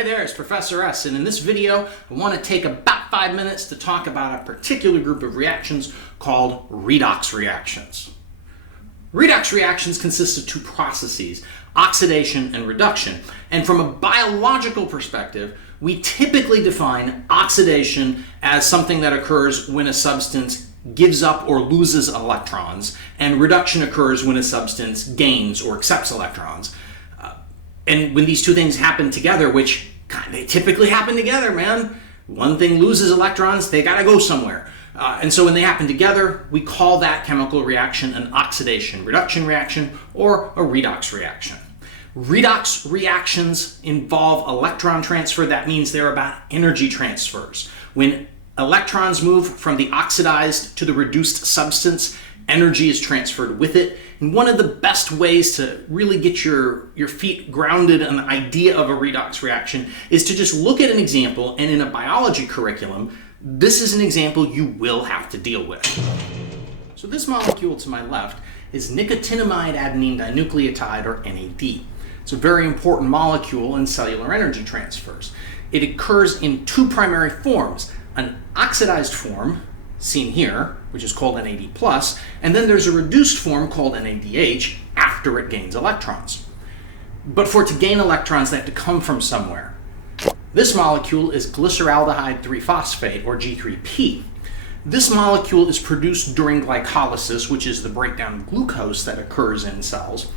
Hey there, it's Professor S, and in this video, I want to take about 5 minutes to talk about a particular group of reactions called redox reactions. Redox reactions consist of two processes, oxidation and reduction. And from a biological perspective, we typically define oxidation as something that occurs when a substance gives up or loses electrons, and reduction occurs when a substance gains or accepts electrons. And when these two things happen together, which they typically happen together, man. One thing loses electrons, they gotta go somewhere. And so when they happen together, we call that chemical reaction an oxidation-reduction reaction or a redox reaction. Redox reactions involve electron transfer. That means they're about energy transfers. When electrons move from the oxidized to the reduced substance, energy is transferred with it. And one of the best ways to really get your feet grounded in the idea of a redox reaction is to just look at an example, and in a biology curriculum, this is an example you will have to deal with. So this molecule to my left is nicotinamide adenine dinucleotide, or NAD. It's a very important molecule in cellular energy transfers. It occurs in two primary forms, an oxidized form, seen here, which is called NAD+, and then there's a reduced form called NADH after it gains electrons. But for it to gain electrons, they have to come from somewhere. This molecule is glyceraldehyde 3-phosphate, or G3P. This molecule is produced during glycolysis, which is the breakdown of glucose that occurs in cells.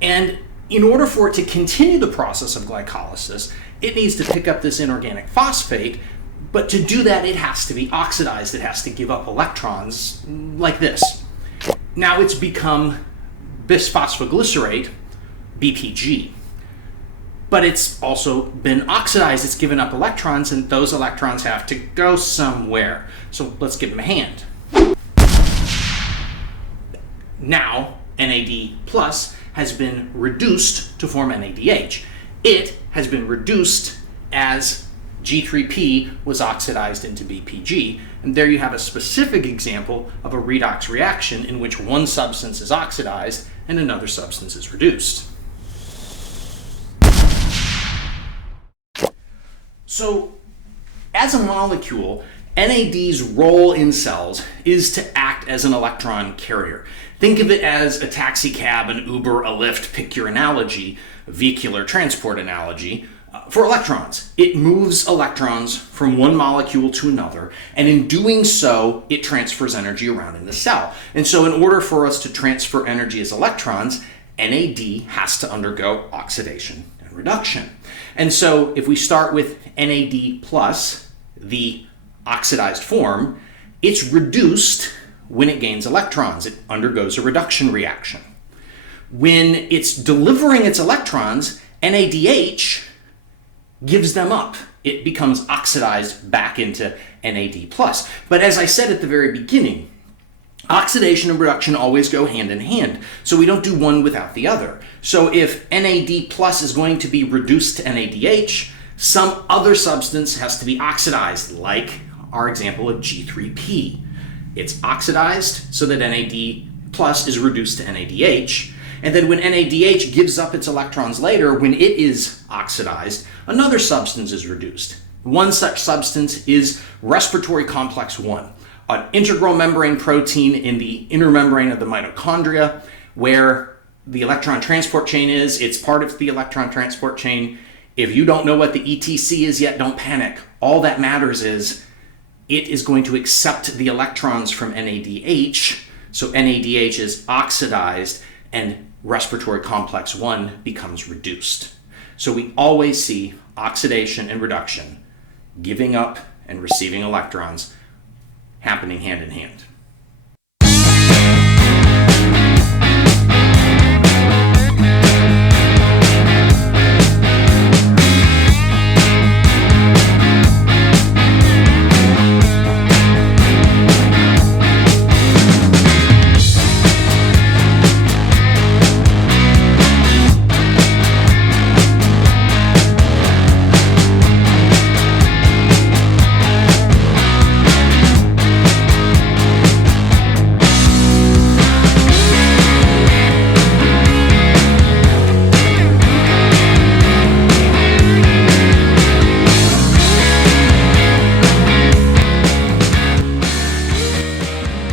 And in order for it to continue the process of glycolysis, it needs to pick up this inorganic phosphate. But to do that, it has to be oxidized. It has to give up electrons like this. Now it's become bisphosphoglycerate, BPG. But it's also been oxidized. It's given up electrons, and those electrons have to go somewhere. So let's give them a hand. Now, NAD+ has been reduced to form NADH. It has been reduced as G3P was oxidized into BPG, and there you have a specific example of a redox reaction in which one substance is oxidized and another substance is reduced. So, as a molecule, NAD's role in cells is to act as an electron carrier. Think of it as a taxi cab, an Uber, a Lyft, pick your analogy, a vehicular transport analogy. For electrons, it moves electrons from one molecule to another, and in doing so, it transfers energy around in the cell. And so in order for us to transfer energy as electrons, NAD has to undergo oxidation and reduction. And so if we start with NAD+, the oxidized form, it's reduced when it gains electrons. It undergoes a reduction reaction. When it's delivering its electrons, NADH gives them up. It becomes oxidized back into NAD+. But as I said at the very beginning, oxidation and reduction always go hand in hand. So we don't do one without the other. So if NAD+ is going to be reduced to NADH, some other substance has to be oxidized, like our example of G3P. It's oxidized so that NAD+ is reduced to NADH. And then when NADH gives up its electrons later, when it is oxidized, another substance is reduced. One such substance is respiratory complex 1, an integral membrane protein in the inner membrane of the mitochondria, where the electron transport chain is. It's part of the electron transport chain. If you don't know what the ETC is yet, don't panic. All that matters is it is going to accept the electrons from NADH, so NADH is oxidized, and respiratory complex 1 becomes reduced. So we always see oxidation and reduction, giving up and receiving electrons, happening hand in hand.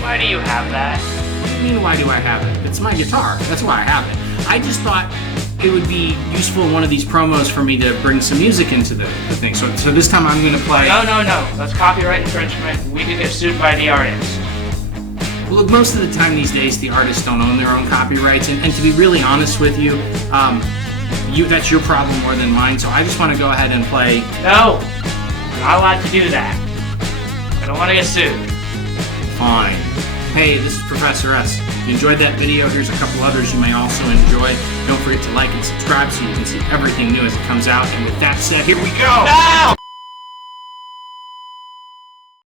Why do you have that? What do you mean, why do I have it? It's my guitar. That's why I have it. I just thought it would be useful in one of these promos for me to bring some music into the thing. So this time I'm going to play... No. That's copyright infringement. We could get sued by the artist. Well, look, most of the time these days, the artists don't own their own copyrights. And to be really honest with you, that's your problem more than mine. So I just want to go ahead and play... No, I'm not allowed to do that. I don't want to get sued. Fine. Hey, this is Professor S. If you enjoyed that video, here's a couple others you may also enjoy. Don't forget to like and subscribe so you can see everything new as it comes out. And with that said, here we go! No!